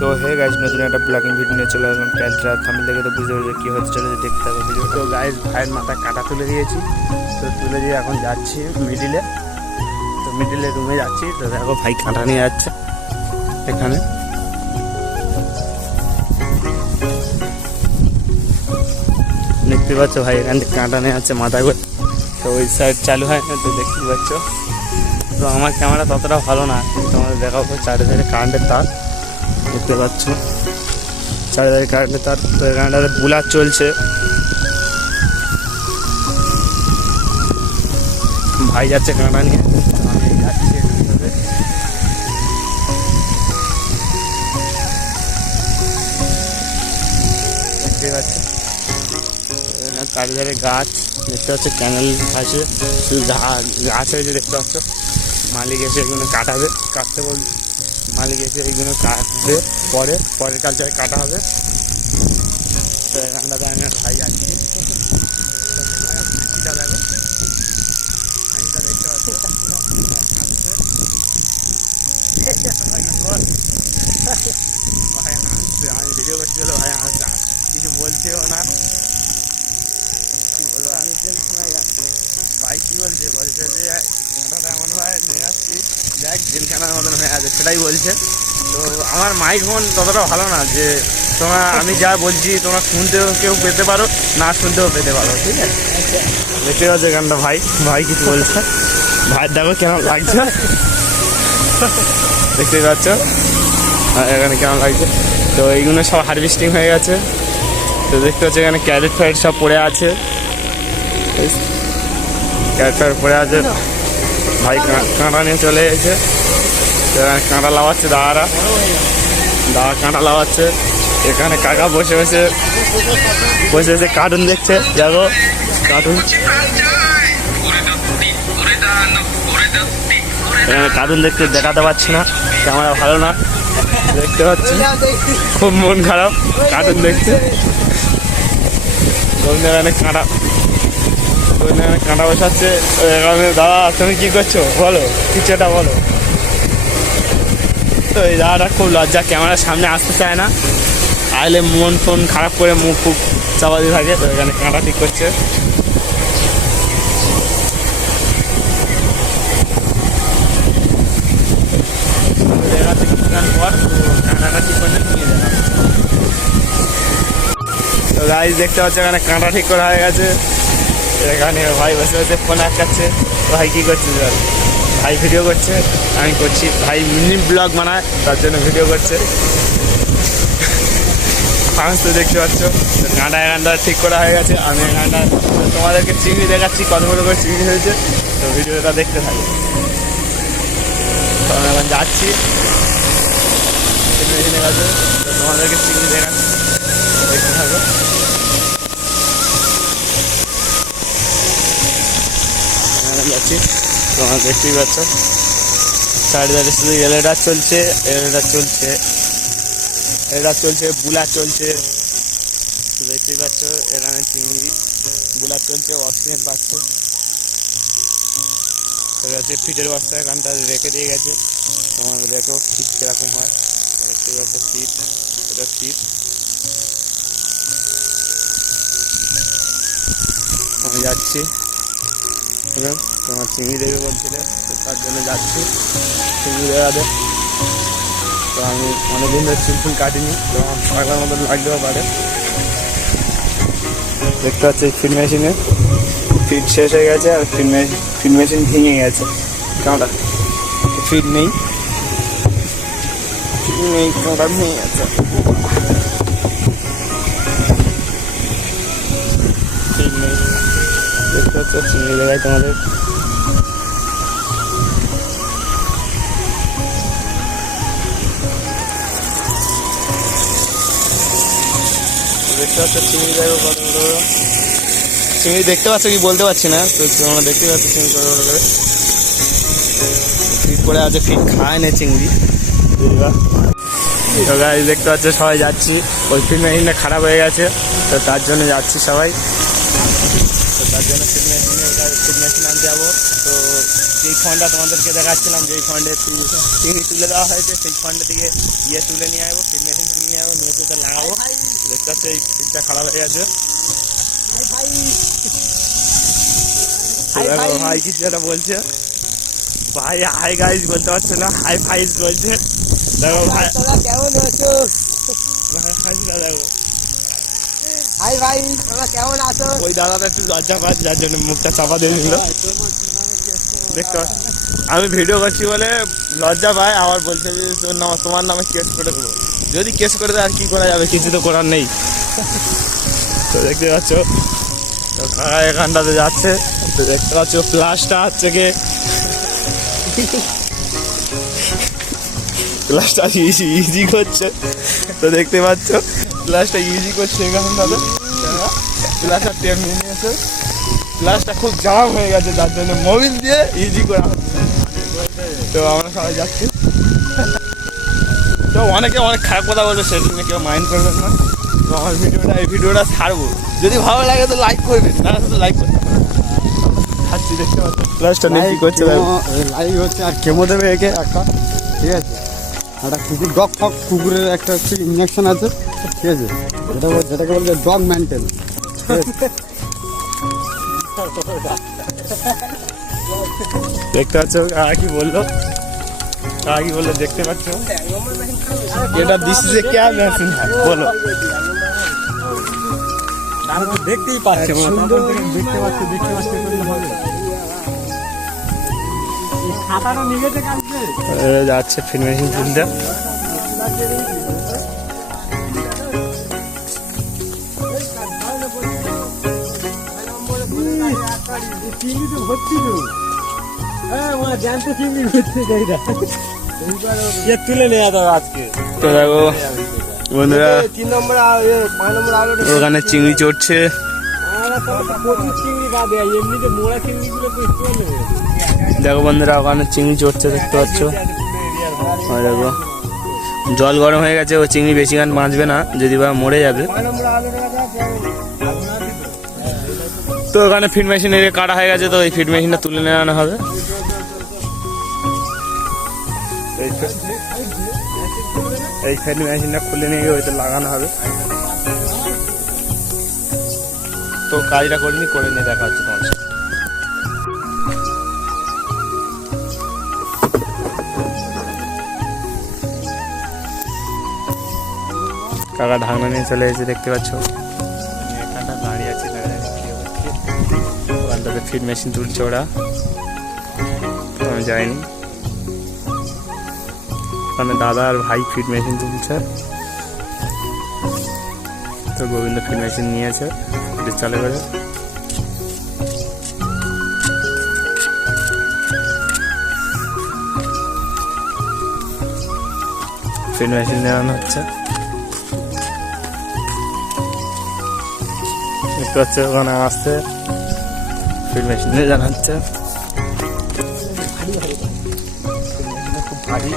তো hey guys নতুন একটা ব্লগিং ভিডিও নিয়ে চলে আসলাম। টাইলটা থাম্বনেল দেখে তো বুঝতে পারছি কী হতে চলেছে, দেখতে থাকো ভিডিও। তো গাইজ ভাইয়ের মাথায় কাটা তুলে দিয়েছি, তো তুলে দিয়ে এখন যাচ্ছি মিডিলে। তো মিডিলে রুমে যাচ্ছি, তো দেখো ভাই কাঁটা নিয়ে যাচ্ছে এখানে। দেখতে পাচ্ছ ভাই এখান থেকে কাঁটা নিয়ে যাচ্ছে মাথায় করে। তো ওই সাইড চালু হয় না, তো দেখতে পাচ্ছ। তো আমার ক্যামেরা ততটা ভালো না, কিন্তু তোমাদের দেখাবো চারিধারে কারেন্টের তার দেখতে পাচ্ছ, চারিধারে কারেন্টের তার। তো এখানটাতে বুলার চলছে, ভাই যাচ্ছে কাঁটা নিয়ে, আমি যাচ্ছি এখানটাতে। দেখতে পাচ্ছ চারিধারে গাছ দেখতে পাচ্ছ, ক্যানেল আছে, শুধু গাছ হয়েছে দেখতে পাচ্ছ। মালিক এসে এগুলো কাটাবে, কাটতে বলবে মালিক এসে এইগুলো কাটবে, পরের কালচারে কাটা হবে। তো এখানটাতে আমি ভাই যাচ্ছি, দেখো দেখতে পাচ্ছ। ভাই হাসছে, আমি ভিডিও করছি বলে ভাই হাসছে, কিছু বলছেও না। কি বলবো ভাই, কি বলছে যে কাঁটাটা এমন ভাই নিয়ে আসছি, দেখ জেলখানার মতন হয়ে আছে, সেটাই বলছে। তো আমার মাইক্রোফোন ততটা ভালো না যে তোমরা আমি যা বলছি তোমরা শুনতেও কেউ পেতে পারো, না শুনতেও পেতে পারো, ঠিক আছে। দেখতে পাচ্ছে গানটা ভাই কিছু বলছে, ভাই দেখো কেমন লাগছে, দেখতে পাচ্ছ এখানে কেমন লাগছে। তো এইগুলো সব হারভেস্টিং হয়ে গেছে। তো দেখতে পাচ্ছ এখানে ক্যারেট ফ্যারেট সব পড়ে আছে, ক্যারেট ফ্যারেট পড়ে আছে। ভাই কাঁটা নিয়ে চলে এসেছে, কাঁটা লাগাচ্ছে দাদারা কাঁটা লাগাচ্ছে। এখানে কাকা বসে বসে কার্টুন দেখছে, দেখো কার্টুন। এখানে কার্টুন দেখতে দেখাতে পারছি না, ক্যামেরা ভালো না, দেখতে পাচ্ছি খুব মন খারাপ, কার্টুন দেখছে। এখানে কাঁটা বসাচ্ছে। এখানে দাদা তুমি কি করছো বলো, কিছু একটা বলো। তো এই দাদাটা খুব লজ্জা, ক্যামেরার সামনে আসতে চায় না, আইলে মন ফোন খারাপ করে মুখ খুব চাপা দিয়ে থাকে। তো এখানে কাঁটা ঠিক করছে। তো গাইজ দেখতে পাচ্ছ এখানে কাঁটা ঠিক করা হয়ে গেছে। এখানে ভাই বসে ফোন আটকাচ্ছে। ভাই কী করছে, ভাই ভিডিও করছে, আমি করছি। ভাই মিনি ব্লগ বানায়, তার জন্য ভিডিও করছে। তো দেখতে পাচ্ছ কাঁটা এখানটা ঠিক করা হয়ে গেছে। আমি এখানটা তোমাদেরকে চিংড়ি দেখাচ্ছি, কত বড় করে চিংড়ি হয়েছে। তো ভিডিওটা দেখতে থাকো। তো আমি এখন যাচ্ছি গেছে, তো তোমাদেরকে চিংড়ি দেখাচ্ছি, দেখতে থাকো। যাচ্ছি, তোমরা দেখতেই পাচ্ছ চারিধারে শুধু এলেটা চলছে, বুলা চলছে। দেখতেই পাচ্ছ এখানে চিংড়ি বুলা চলছে, অক্সিজেন পাচ্ছে। ফিটের বস্তা এখানটা রেখে দিয়ে গেছে, তোমার দেখো ফিট কিরকম হয়। দেখতেই পাচ্ছ ফিট, এটা ফিট। আমি যাচ্ছি, তোমার চিংড়ি দেবে বলছিলে, তার জন্য যাচ্ছি চিংড়ি দেওয়াতে। তো আমি অনেকদিন ধরে চুল কাটিনি, তো আমার পাগলার মতো লাগতেও পারে। দেখতে পাচ্ছি ফিড মেশিনে ফিড শেষ হয়ে গেছে, আর ফিড মেশিন ভেঙে গেছে। কাঁটা ফিড নেই, কাঁটা ভেঙে গেছে। ফিড নেই, দেখতে পাচ্ছ চিংড়ি দেখায় তোমাদের। দেখতে পাচ্ছ চিংড়ি দেখো কত বড় বড় চিংড়ি, দেখতে পাচ্ছ কি বলতে পারছি না। তো তোমরা দেখতে পাচ্ছ চিংড়ি কত বড় করে ফিট পড়ে আছে, ফিট খায় না চিংড়ি। তো গাইস দেখতে পাচ্ছ সবাই যাচ্ছি, ওই ফিড মেশিনটা খারাপ হয়ে গেছে, তো তার জন্য যাচ্ছি সবাই। তো তার জন্য ফিড মেশিনে ফিড মেশিন আনতে যাবো। তো যেই ফন্ডটা তোমাদেরকে দেখাচ্ছিলাম, যেই ফন্ডে চিংড়ি তুলে দেওয়া হয়েছে, সেই ফন্ডে থেকে তুলে নিয়ে আসবো, ফিড মেশিন তুলে নিয়ে যাবো, নিয়ে তো লাগাবো। দেখতে পাচ্ছি এই ফিডটা খারাপ হয়ে গেছে। ভাই কিছু একটা বলছে, ভাই হাই গাইজ বলতে পারছে না, হাই ফাইজ বলছে। দেখো ভাই কেমন আছো? দেখো হাই ভাই, তোমরা কেমন আছো? ওই দাদাটা একটু লজ্জা পাচ্ছে, যার জন্য মুখটা চাপা দিয়ে নিল। দেখতে পাচ্ছি আমি ভিডিও করছি বলে লজ্জা পায়, আবার বলছে যে তোমার নামে কেস করে দেবো। যদি কেস করে দেয় আর কি করা যাবে, কিছু তো করার নেই। তো দেখতে পাচ্ছ কাকা এখানটাতে যাচ্ছে, তো দেখতে পাচ্ছ প্লাসটা হচ্ছে কি প্লাসটা ইজি করছে। তো দেখতে পাচ্ছ প্লাসটা ইজি করছে এখানটাতে, প্লাসটা টেপ নিয়ে নিয়েছে। প্লাসটা খুব জাম হয়ে গেছে, যার জন্য মোবিল দিয়ে ইজি করা হচ্ছে। তো আমরা সবাই যাচ্ছি। তো অনেকে অনেক খারাপ কথা বলবে, সেটা নিয়ে কেউ মাইন্ড করবেন না। তো আমার এই ভিডিওটা ছাড়বো, যদি ভালো লাগে তো লাইক করবেন, না শুধু লাইক করতে খাচ্ছি। দেখতে পাচ্ছি প্লাসটা নিয়ে কি করছে, লাইভ হচ্ছে আর কেমো দেবে একে একটা, ঠিক আছে? একটা কুকুর ডগ ফগ, কুকুরের একটা হচ্ছে ইঞ্জেকশন আছে, ঠিক আছে? যেটাকে বলবে ডগ মেন্টেন। দেখতে পাচ্ছ কাকা কি বললো, কাকা কি বললো দেখতে পাচ্ছ? এটা দিস ইজ এ ক্যা মেশিন বলো। দেখতেই পাচ্ছে, দেখতে পাচ্ছে করলে হবে। খাতাটা নিয়েছে কালকে যাচ্ছে ফিড মেশিন তুলতে। চিংড়ি তো ভর্তি তো, হ্যাঁ জ্যান্ত চিংড়ি ভর্তি তুলে নেওয়া যাবে আজকে। তো দেখো বন্ধুরা 3 নম্বর 5 নম্বর আলো ওখানে চিংড়ি চড়ছে। প্রচুর চিংড়ি বাদে এমনিতে মোড়া চিংড়িগুলো তো একটু নেবে। দেখো বন্ধুরা ওখানে চিংড়ি চড়ছে, দেখতে পাচ্ছ। ওই দেখো জল গরম হয়ে গেছে, ও চিংড়ি বেশি গান বাঁচবে না, যদি বা মরে যাবে। তো ওখানে ফিড মেশিন কাটা হয়ে গেছে, তো এই ফিড মেশিনটা তুলে নিয়ে আনা হবে। এই ফিড মেশিনটা খুলে নিয়ে গিয়ে ওইটা লাগানো হবে। তো কাজটা করিনি, করে নিয়ে দেখা হচ্ছে তোমার সাথে। কাকা ঢাকনা নিয়ে চলে এসেছে, দেখতে পাচ্ছ। এখানটা দাঁড়িয়ে আছে, ওখানটাতে ফিড মেশিন তুলছে ওরা, আমি যাইনি। ওখানে দাদা আর ভাই ফিড মেশিন তুলছে। তো গোবিন্দ ফিড মেশিন নিয়েছে, চালে করে। ফিড মেশিন নেওয়ানো হচ্ছে, দেখতে পাচ্ছে। ওখানে আসছে ফিড মেশিন নিয়ে জানা হচ্ছে, খুব ভারী।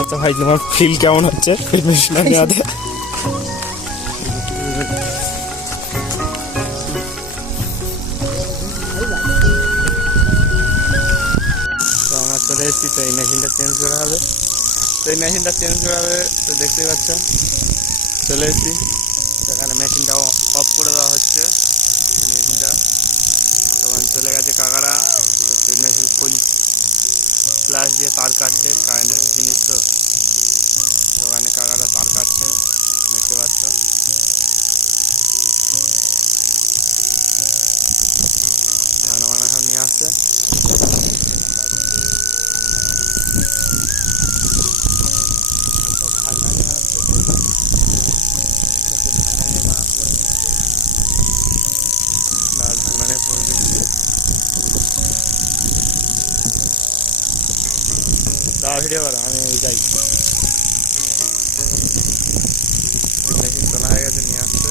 আচ্ছা ভাই, তোমার ফিল কেমন হচ্ছে ফিড মেশিন নেওয়াতে? তো আমরা চলে এসেছি, তো এই মেশিনটা চেঞ্জ করা হবে। তো এই মেশিনটা চেঞ্জ করা হবে, তো দেখতেই পাচ্ছ চলে এসেছি। সেখানে মেশিনটা অফ করে দেওয়া হচ্ছে, মেশিনটা তখন চলে গেছে কাকারা। তো ফিড মেশিন ফুল ফ্ল্যাশ দিয়ে তার কাটছে, কারেন্টের জিনিস তো, ওখানে কাকারা তার কাটছে, দেখতে পাচ্ছ। ধান বানা সব নিয়ে আসছে। ভিডিও করো, আমি যাই। মেশিন তোলা হয়ে গেছে, নিয়ে আসছে।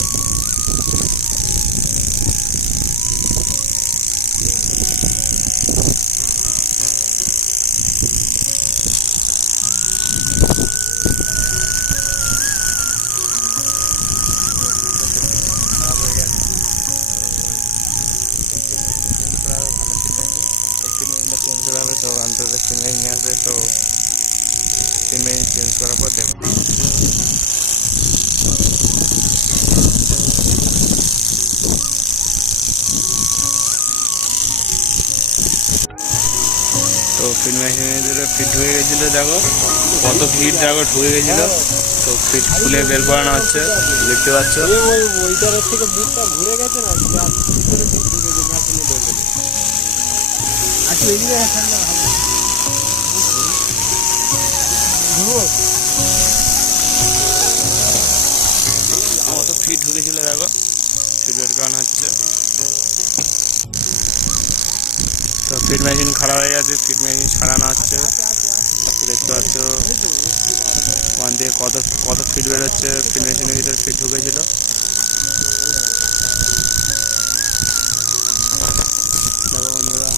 মেশিন চেঞ্জ করার পর দেখো। তো ফিড মেশিনের ভিতরে ফিট ঢুকে গেছিলো, দেখো কত ফিট দেখো ঢুকে গেছিলো। তো ফিট খুলে বের করানো হচ্ছে, দেখতে পাচ্ছ। ওইটার থেকে বুটটা ঘুরে গেছে না, ভিতরে ফিট ঢুকে গেছে মেশিনে ঢুকে। আচ্ছা এদিকে ঠান্ডা কত ফিট ঢুকেছিল দেখো, ফিট বের করানো হচ্ছে। তো ফিড মেশিন খারাপ হয়ে গেছে, ফিড মেশিন সারানো হচ্ছে, দেখতে পাচ্ছ। ওখান দিয়ে কত কত ফিট বেরোচ্ছে, ফিড মেশিনের ভিতরে ফিট ঢুকেছিল। দেখো বন্ধুরা,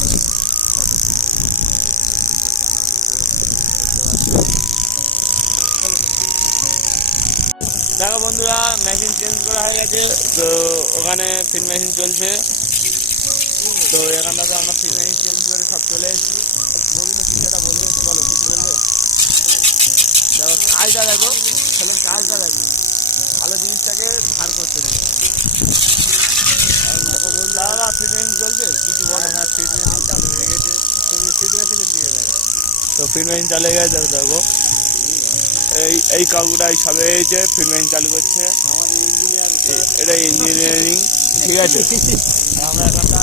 দেখো বন্ধুরা মেশিন চেঞ্জ করা হয়ে গেছে। তো ওখানে ফিড মেশিন চলছে। তো এখানটাতে আমরা ফিড মেশিন চেঞ্জ করে সব চলে এসেছি। রবীন্দ্র চিন্তাটা বলবে, বলো কিছু বলবে। দেখো কাজটা দেখো, ছেলের কাজটা দেখো, ভালো জিনিসটাকে ধার করতে দিই। দেখো বলতে দাদা ফিড মেশিন চলছে, কিছু বলো। হ্যাঁ ফিড মেশিন চালু হয়ে গেছে। তুমি ফিড মেশিনের দিকে দেখো। তো ফিড মেশিন চালু হয়ে গেছে দেখো, এই কাকুটাই সবে হয়েছে, ফিড মেশিন চালু করছে। আমাদের ইঞ্জিনিয়ার এটা ইঞ্জিনিয়ারিং, ঠিক আছে। আমরা এখানটা